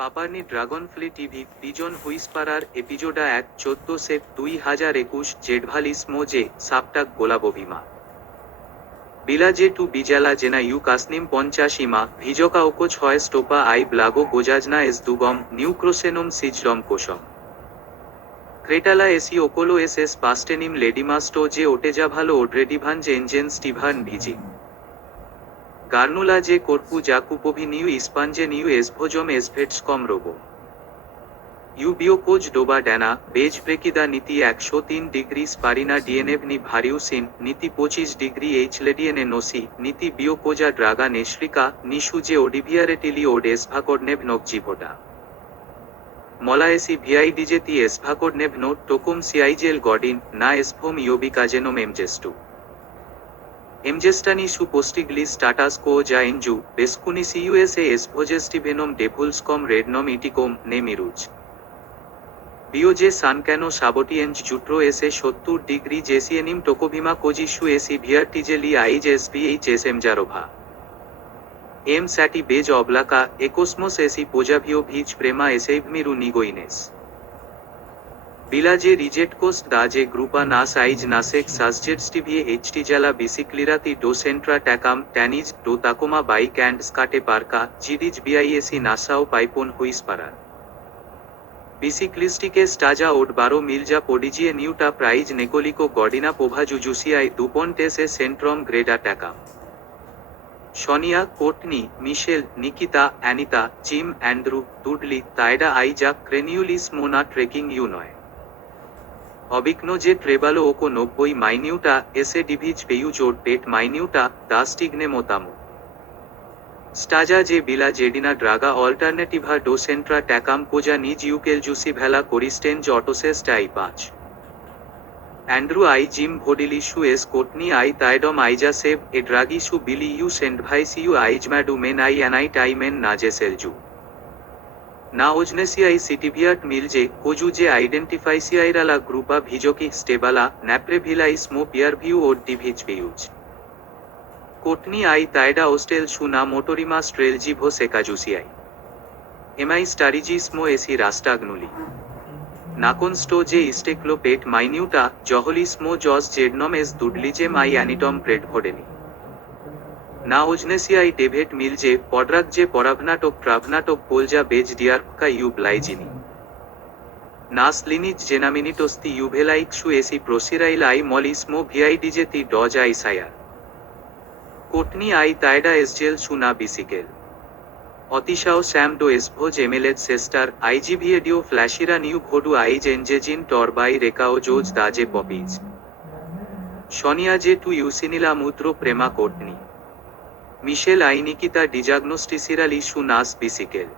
পাপারনি ড্রাগনফ্লি TV pigeon হুইসপারার এপিজোডা ১ shape ২০২১ জেডভালিসমো যে সাপটাক গোলাবভিমা বিলাজে two বিজালা জেনা you কাসনিম পঞ্চাশিমা ভিজকা ওকোচ হয় স্টোপা আই ব্লাগো গোজাজনা এস দুগম নিউক্রোসেনম সিজডম কোশম ক্রেটালা এসি ওকোলো এস এস পাস্টেনিম লেডিমাস্টো যে ওটেজা ভালো ওড্রেডিভান জেনজেন স্টিভান ভিজি গার্নুলা যে কর্পু জাকুপোভি নিউ ইস্পাঞ্জে নিউ এসভোজম এসভেটসকম রোবো ইউ বিওকোজ ডোবা ড্যানা বেজ ব্রেকিদা নীতি ১০৩ স্পারিনা ডিএনএভনি ভারিউসিন নীতি ২৫ এইচলেডিএনএ নোসি নীতি বিওকোজা ড্রাগা নেশ্রিকা নিশু যে ওডিভিয়ারেটিলি ওড এসভাকোডনেভ নকজিভোটা মলায়েসি ভিআইডিজেতি এসভাকোডনেভ নো টোকুম সিআইজেল গডিন না এসভোম ইয়োবিকাজেনোম এমজেস্টু এমজেস্টানি সু পোস্টিগলি স্টাটাস কো যা এনজু বেসকুনি সিইউএসএ এসভোজেস্টিভেনম ডেভুলসকম রেডনম ইটিকোম নেমিরুজ বিওজে সানক্যানো সাবোটিয়েঞ্জ জুট্রো এসে ৭০ জেসিএনিম টোকোভিমা কোজিসু এসি ভিআরটিজেলি আইজ এসভিএইচ এস এমজারোভা এম স্যাটি বেজ অবলাকা একোসমোস এসি পোজাভিও ভিজ প্রেমা এসেইভমিরু নিগোইনেস বিলাজে রিজেটকোস্ট দাজে গ্রুপা না সাইজ নাসেক সাসজেটস্টিভিয়ে এইচটিজালা বিসিক্লিরাতি ডো সেন্ট্রা ট্যাকাম ট্যানিজ ডো তাকোমা বাইক অ্যান্ড স্কাটে পার্কা জিডিজ বিআইএসি নাসাও পাইপন হুইসপারার বিসিক্লিস্টিকে স্টাজা ওড ১২ মিলজা পোডিজিয়ে নিউটা প্রাইজ নেকোলিকো গডিনা পোভাজু জুসিয়াই দুপন্টেস এ সেন্ট্রম গ্রেডা ট্যাকাম সনিয়া কোটনি মিশেল Nikita Anita Jim Andrew Dudley তাইডা আইজাক ক্রেনিউলিস মোনা ট্রেকিং ইউ নয় অবিঘ্ন যে ট্রেবালো ওকো ৯০ মাইনিউটা এসে ডিভিজ পেয়ুজোড পেট মাইনিউটা দাস্টিগনে মোতামো স্টাজা যে বিলা জেডিনা ড্রাগা অল্টারনেটিভা ডো সেন্ট্রা ট্যাকাম কোজা নিজ ইউকেল জুসি ভেলা কোরিস্টেঞ্জ অটোসেস্ট আই ৫ অ্যান্ড্রু আই জিম ভোডিলিসু এস কোটনি আই তাইডম আইজা সেভ এ ড্রাগিসু বিলি ইউ সেন্টভাইস ইউ আইজম্যাডু মেন আই অ্যানাইট আই মেন নাজে সেলজু না ওজনেসিয়াই সিটিভিয়াট মিলজে কোজু যে আইডেন্টিফাইসিয়াইরালা গ্রুপা ভিজোকি স্টেবালা ন্যাপ্রেভিলাই স্মো পিয়ারভিউ ও ডিভিজ পিউজ কোটনি আই তাইডা ওস্টেল সুনা মোটোরিমা স্ট্রেলজিভো সেকাজুসিয়াই এমআই স্টারিজিসমো এসি রাস্টাগনুলি নাকনস্টো যে ইস্টেক্লো পেট মাইনিউটা জহলিসমো জস জেডনম এস দুডলিজেম আই অ্যানিটম প্রেডভোডেনি না ওজনেসিয়াই ডেভেট মিলজে পডরাক যে পরাভনাটক প্রাভনাটক পোলজা বেজ ডিয়ারকা ইউ ব্লাইজিনি নাস লিনিজ জেনামিনিটোস্তি ইউভেলাইক সু এসি প্রসিরাইল আই মলিসমো ভিআইডিজেতি ডজ আই সায়ার কোটনি আই তাইডা এসজেল সুনা বিসিকেল অতিশাও স্যাম ডো এসভোজ এমএলএড সেস্টার আইজিভিএডিও ফ্ল্যাশিরা নিউ ঘোডু আইজ এনজেজিন টরবাই রেকাও জোজ দাজে পপিজ সনিয়া যে টু ইউসিনিলা মুদ্র প্রেমা কোটনি মিশেল আই নিকিতা ডিজাগনোস্টিসিরালি সু নাস বিসিকেল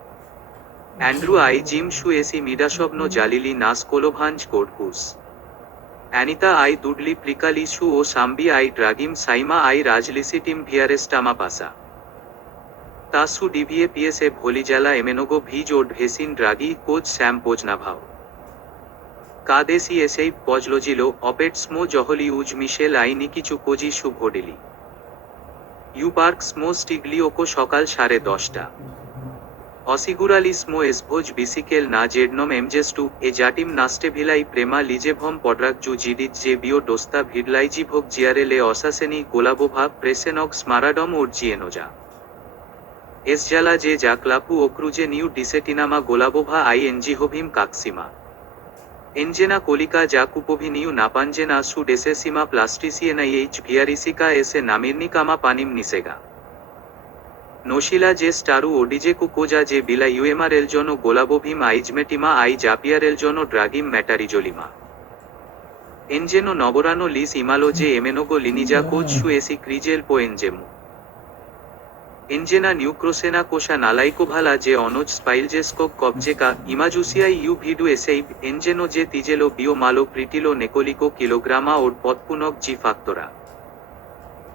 অ্যান্ড্রু আই জিম সু এসি মিডাসবন জালিলি নাস কোলোভাঞ্জ কোডকুস অ্যানিতা আই দুডলি প্লিকালি সু ও সাম্বি আই ড্রাগিম সাইমা I রাজলিসিটিম ভিয়ারেস্টামা পাসা Tasu ডিভিএ PSA ভোলিজালা এমেনোগো Vij ode ভেসিন ড্রাগি coach Sam পোজনাভাও কাদেসি এসেই পজলোজিলো অপেটসমো জহলি উজ মিশেল আই নিকিচু কোজি সু ভোডেলি ইউ পার্ক স্মো স্টিগলিওকো সকাল ১০:৩০ অসিগুরালিসমো এসভোজ বিসিকেল না জেডনম এমজেস্টু এ জাটিম নাস্টেভিলাই প্রেমা লিজেভম পডরাকজু জিডিজ যে বিও ডোস্তা ভিডলাইজিভোগ জিয়ারেলে অসাসেনি গোলাবোভা প্রেসেনক স্মারাডম ওর জিয়েনোজা এসজালা যে জাকলাপু ওক্রুজে নিউ ডিসেটিনামা গোলাবোভা আই এনজিহোভিম কাকসিমা এনজেনা কোলিকা জাকুপোভি নিউ নাপাঞ্জেনা সু ডেসেসিমা প্লাস্টিসিয়েনা এইচ ভিয়ারিসিকা এসে নামির্নিকামা পানিম নিসেগা নোশিলা যে স্টারু ওডিজে কুকোজা যে বিলা ইউএমআর এল জনো গোলাবোভিম আইজমেটিমা আই জাপিয়ার এল জনো ড্রাগিম ম্যাটারিজোলিমা এনজেনো নবরানো লিস ইমালো যে এমেনোগো লিনিজা কোচ সু এসি ক্রিজেল পো এনজেমু এনজেনা নিউক্রোসেনা কোষা নালাইকোভালা যে অনোজ স্পাইলজেস্কক কবজেকা ইমাজুসিয়াই ইউ ভিডু এসেইব এনজেনো যে তিজেলো বিও মালো প্রিটিলো নেকোলিকো কিলোগ্রামা ওড পৎপুনক জি ফাক্তরা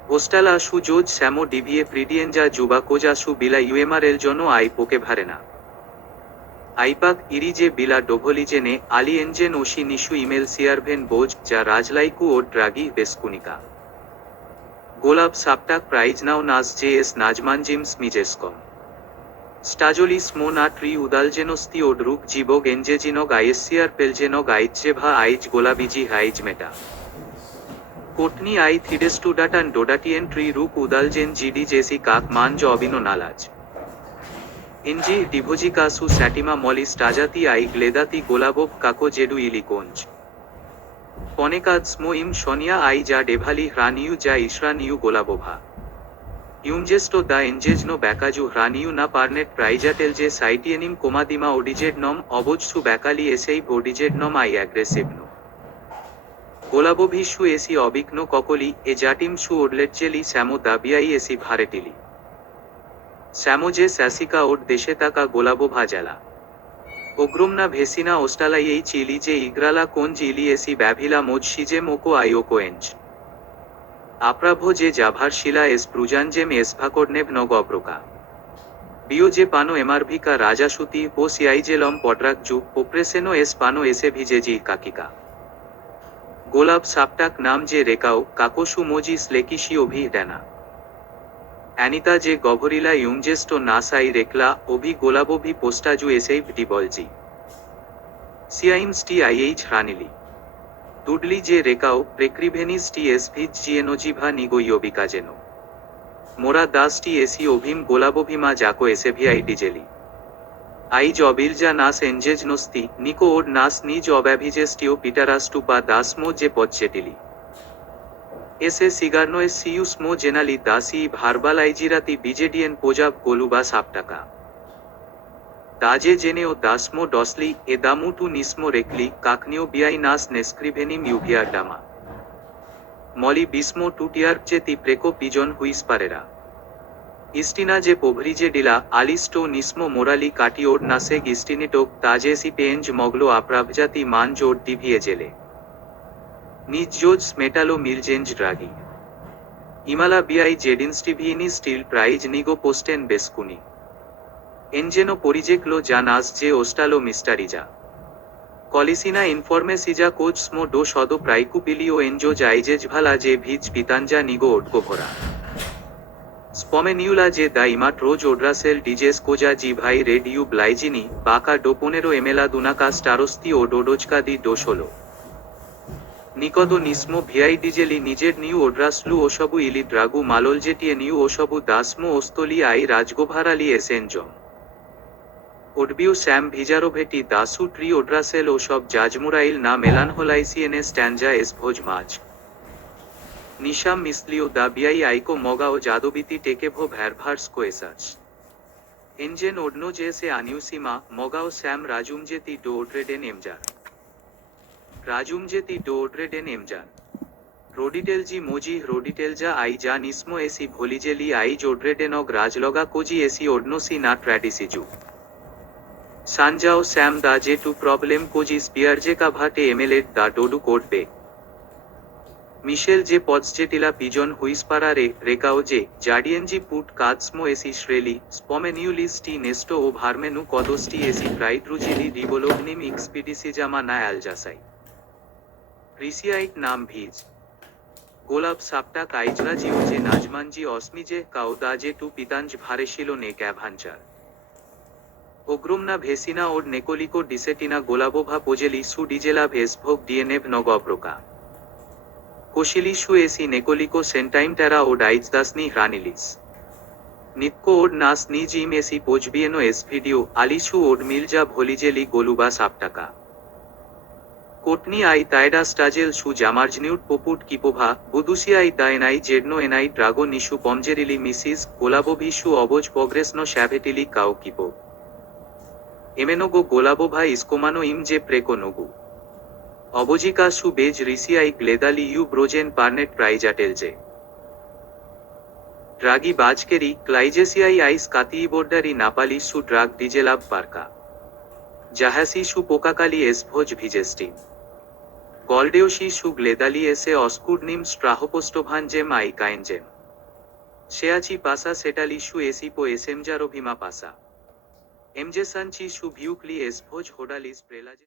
হোস্টালা সু জোজ স্যামো ডিভিএ প্রিডিয়েঞ্জা জুবা কোজা সু বিলা ইউএমআর এল জনো আই পোকে ভারেনা আইপাক ইরি যে বিলা ডোভলিজেনে আলি এনজেন ওশি নিশু ইমেল সিয়ারভেন বোজ যা রাজলাইকু ও ড্রাগি বেসকুনিকা গোলাপ সাপটাক প্রাইজ নাও নাস জে এস নাজমান জিম স্মিজেসকম Stajolismo na tri udalgenosti odruk jibog enjejinog iscr peljenog aitjeva aij golabiji haij meta. কোটনি আই থিডেস্টুডাটান ডোডাটিয়েন ট্রি রুক উদালজেন জিডি জেসি কাক মানজ অবিনো নালাজ এনজি ডিভোজিকাসু স্যাটিমা মলি স্টাজাতি আই গ্লেদাতি গোলাবোভ কাকো জেডু ইলিকোঞ্জ পনেকাদ স্মো ইম শনিয়া আই যা ডেভালি হ্রানিউ যা ইশরানিউ গোলাবোভা ইউমজেস্টো দা এনজেজনো ব্যাকাজু হ্রানিউ না পারনেট প্রাইজাটেল যে সাইটিয়েনিম কোমাদিমা ওডিজেড নম অবজসু ব্যাকালি এসেই ওডিজেড নম আই অ্যাগ্রেসিভনো গোলাবোভিসু এসি অবিঘ্ন ককলি এ জাটিম সু ওডলেটজেলি স্যামো দাবিয়াই এসি ভারেটিলি স্যামোজে স্যাসিকা ওড দেশে তাকা গোলাবোভা জেলা ওগ্রোমনা ভেসিনা ওস্টালাই এই চিলি যে ইগ্রালা কোঞ্জ ইলি এসি ব্যাভিলা মোজ সিজে মোকো আইওকোয়েঞ্জ আপ্রাভো যে জাভার শিলা এস প্রুজানজেম এস ভাকোডনেভ নগব্রোকা বিও যে পানো এমারভিকা রাজাসুতি ও সিআইজেলম পডরাকজু ওপ্রেসেনো এস পানো এসে ভিজেজি কাকিকা গোলাপ সাপটাক নাম যে রেকাও কাকোসু মোজিস লেকিশি অভি ড্যানা অ্যানিতা যে গভরিলা ইউমজেস্টো নাসাই রেকলা অভি গোলাবোভি পোস্টাজু এসেই ডিবলজি সিআইমস টি আইএইচ হ্রানিলি দুডলি যে রেকাও প্রেক্রিভেনিস টি এস ভিজ জিএনোজিভা নিগো ইয়োবিকাজেনো মোরা দাস টি এসি অভিম গোলাবোভিমা জাকো এসেভিআই ডিজেলি আইজ অবিলজা নাস এনজেজ নস্তি নিকো ওড নাস নিজ অব্যাভিজেস্টিও পিটারাস্টুপা দাসমো যে পচ্চেটিলি এসে সিগার্নো এস সিউসমো জেনালি দাসি ভারবালাইজিরাতি বিজেডিয়েন পোজাব গোলুবা সাপটাকা দাজে জেনেও দাসমো ডসলি এ দামু টু নিসমো রেকলি কাকনিও বিআই নাস নেস্ক্রিভেনিম ইউভিয়ার ডামা মলি বিসমো টুটিয়ার চেতি প্রেকো পিজন হুইস পারেরা ইস্টিনা যে পোভরিজে ডিলা আলিস্টো নিসমো মোরালি কাটিওড নাসেগ ইস্টিনিটোক তাজেসি পেঞ্জ মগলো আপ্রাভজাতি মান জোর ডিভিয়ে জেলে নিজ জোজ মেটালো মিলজেঞ্জ ড্রাগি ইমালা বিআই জেডিনস্টিভিনি স্টিল প্রাইজ নিগো পোস্টেন বেসকুনি এনজেনো পরিজেকলো যা নাস যে ওস্টালো মিস্টারিজা কলিসিনা ইনফরমেসিজা কোচ স্মো ডো সদো প্রাইকুপিলিও এনজো জাইজেজ ভালা যে ভিজ পিতাঞ্জা নিগো ওটকো ভরা স্পমেনিউলা যে দা ইমাট্রোজ ওড্রাসেল ডিজেস কোজা জি ভাই রেড ইউ ব্লাইজিনি বাকা ডো 15 এমেলা দুনাকা স্টারস্তি ও ডোডোজকা দি ডো 16 নিকদো নিসমো ভিআই ডিজেলি নিজের নিউ ওড্রাসলু ওসবু ইলি ড্রাগু মালোল জেটিয়ে নিউ ওসবু দাসমো ওস্তলি আই রাজগোভারালি এসেনজম ওডবিউ স্যাম ভিজারোভেটি দাসু ট্রি ওড্রাসেল ওসব জাজমুরাইল না মেলানহোলাইসিয়েনে স্ট্যাঞ্জা এস ভোজ মাছ নিশাম মিসলিও দা বিআই আইকো মগাও জাদবিতি টেকেভো ভ্যারভার্স কোয়েসার্স এনজেন ওডনো জেসে আনিউসিমা মগাও স্যাম রাজুমজেতি ডো ওড্রেডেন এমজার রাজুমজেতি ডো ওড্রেডেন এমজার রোডিটেলজি মোজি রোডিটেলজা আই যা নিসমো এসি ভোলিজেলি আই জোড্রেডেনগ রাজলগা কোজি এসি ওডনোসি না ট্র্যাডিসিজু সানজাও স্যাম দা যে টু প্রবলেম কোজি স্পিয়ারজে কা ভাটে এমএলএ দা ডোডু কোডবে মিশেল যে পজজেটিলা পিজন হুইসপারারে রেকাও যে জাডিয়েনজি পুট কাদসমো এসি শ্রেলি স্পমেনিউলিস টি নেস্টো ও ভারমেনু কদোস্টি এসি প্রাইড্রুজিলি রিবোলোগনিম ইক্সপিডিসিজামা না অ্যালজাসাই রিসিয়াইট নাম ভিজ গোলাপ সাপটা কাইজরাজি ও যে নাজমানজি অসমিজে কাউদা যে টু পিতাঞ্জ ভারেশিলো নে ক্যাভাঞ্চার ওগ্রোমনা ভেসিনা ওড নেকোলিকো ডিসেটিনা গোলাবোভা পোজেলি সু ডিজেলা ভেসভোগ ডিএনএভ নগপ্রোকা কোশিলিসু এসি নেকোলিকো সেন্টাইম টেরা ওড আইজদাসনি হ্রানিলিস নিক্কো ওড নাস নিজ ইম এসি পোজবিয়েনো এস ভিডিও আলিসু ওড মিলজা ভোলিজেলি গোলুবা সাপটাকা কোটনি আই তাইডা স্টাজেল সু জামার্জনিউট পপুট কিপোভা বুদুসিয়াই দায়নাই জেডনো এনাই ড্রাগো নিশু পমজেরিলি মিসিস গোলাবোভিসু অবজ পগ্রেসনো শ্যাভেটিলি কাও কিপো এমেনোগো গোলাবোভা ইসকোমানো ইম যে প্রেকো নগু অবজিকা সু বেজ রিসিয়াই গ্লেদালি ইউ ব্রোজেন পার্নেট প্রাইজাটেলজে ড্রাগি বাজকেরি ক্লাইজেসিয়াই আইস কাতি বোর্ডারি নাপালি সু ড্রাগ ডিজেলাব পার্কা জাহাসি সু পোকাকালি এস ভোজ ভিজেস্টি গলডেওসি সু গ্লেদালি এসে অস্কুডনিম স্ট্রাহোপোস্টোভানজেম আই কাইনজেম শেয়াচি পাসা সেটালি সু এসিপো এসএমজারোভিমা পাসা এমজেসানচি সু ভিউক্লি এস ভোজ হোডালিস প্রেলাজে